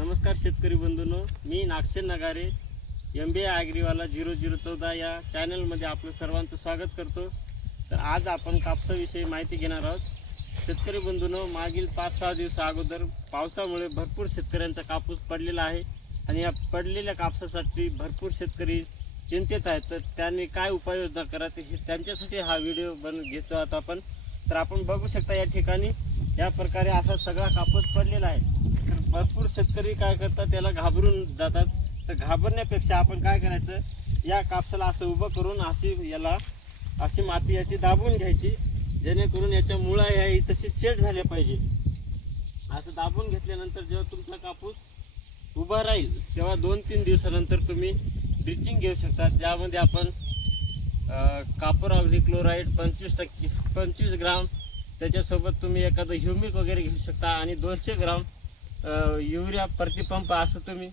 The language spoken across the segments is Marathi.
नमस्कार शेतकरी बंधूंनो मी Nagsen Nagare M B I ॲग्रीवाला zero zero चौदा या चॅनलमध्ये आपलं सर्वांचं स्वागत करतो. तर आज आपण कापसाविषयी माहिती घेणार आहोत. शेतकरी बंधूंनो मागील पाच सहा दिवसा अगोदर पावसामुळे भरपूर शेतकऱ्यांचा कापूस पडलेला आहे आणि या पडलेल्या कापसासाठी भरपूर शेतकरी चिंतेत आहेत. तर त्यांनी काय उपाययोजना करायची हे त्यांच्यासाठी हा व्हिडिओ बन घेतो आहोत आपण. तर आपण बघू शकता या ठिकाणी या प्रकारे असा सगळा कापूस पडलेला आहे. भरपूर शेतकरी काय करतात त्याला घाबरून जातात. तर घाबरण्यापेक्षा आपण काय करायचं या कापसाला असं उभं करून अशी याला अशी माती याची दाबून घ्यायची जेणेकरून याच्या मुळा ह्या तशी सेट झाल्या पाहिजे. असं दाबून घेतल्यानंतर जेव्हा तुमचा कापूस उभा राहील तेव्हा दोन तीन दिवसानंतर तुम्ही ब्लिचिंग घेऊ शकता. ज्यामध्ये आपण कापर ऑक्झिक्लोराईड पंचवीस टक्के पंचवीस ग्राम त्याच्यासोबत तुम्ही एखादं ह्युमिक वगैरे घेऊ शकता आणि दोनशे ग्राम युरिया प्रतिपंप असं तुम्ही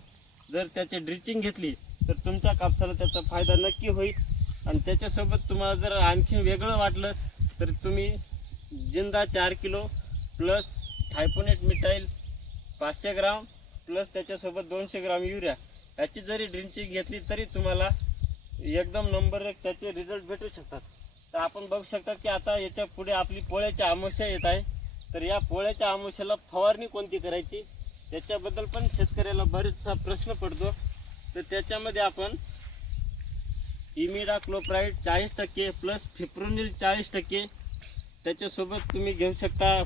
जर त्याची ड्रिचिंग घेतली तर तुमच्या कापसाला त्याचा फायदा नक्की होईल. आणि त्याच्यासोबत तुम्हाला जर आणखी वेगळं वाटलं तर तुम्ही जिंदा चार किलो प्लस थायपोनेट मिटाईल पाचशे ग्राम प्लस त्याच्यासोबत दोनशे ग्राम युरिया याची जरी ड्रिंचिंग घेतली तरी तुम्हाला एकदम नंबर एक त्याचे रिझल्ट भेटू शकतात. तर आपण बघू शकता की आता याच्यापुढे आपली पोळ्याची आमुष्या येत आहे. तर या पोळ्याच्या आमुष्याला फवारणी कोणती करायची? त्याच्याबद्दल पण शेतकऱ्याला बरेचसा प्रश्न पडतो. तर त्याच्यामध्ये आपण इमिडा क्लोप्राईड चाळीस टक्के प्लस फिप्रोनिल चाळीस टक्के त्याच्यासोबत तुम्ही घेऊ शकता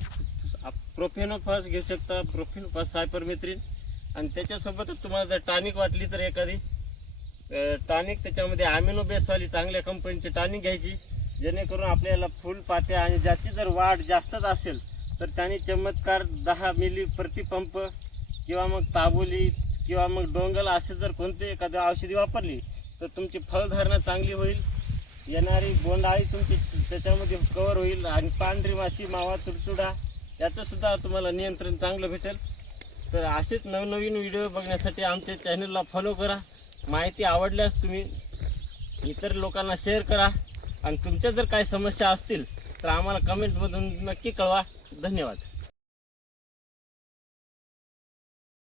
प्रोफेनोफॉस घेऊ शकता प्रोफेनोफॉस सायपरमेथ्रिन. आणि त्याच्यासोबतच तुम्हाला जर टॉनिक वाटली तर एखादी टॉनिक त्याच्यामध्ये ॲमिनो बेसवाली चांगल्या कंपनीची टॉनिक घ्यायची जेणेकरून आपल्याला फुलपात्या आणि ज्याची जर वाढ जास्तच असेल तर त्याने चमत्कार दहा मिली प्रतिपंप किंवा मग ताबोली किंवा मग डोंगल असे जर कोणते एखादी औषधी वापरली तर तुमची फलधारणा चांगली होईल. येणारी बोंडाळी तुमची त्याच्यामध्ये कवर होईल आणि पांढरी माशी मावा तुडतुडा याचंसुद्धा तुम्हाला नियंत्रण चांगलं भेटेल. तर असेच नवनवीन व्हिडिओ बघण्यासाठी आमच्या चॅनलला फॉलो करा. माहिती आवडल्यास तुम्ही इतर लोकांना शेअर करा. आणि तुमच्या जर काही समस्या असतील तर आम्हाला कमेंटमधून नक्की कळवा. धन्यवाद.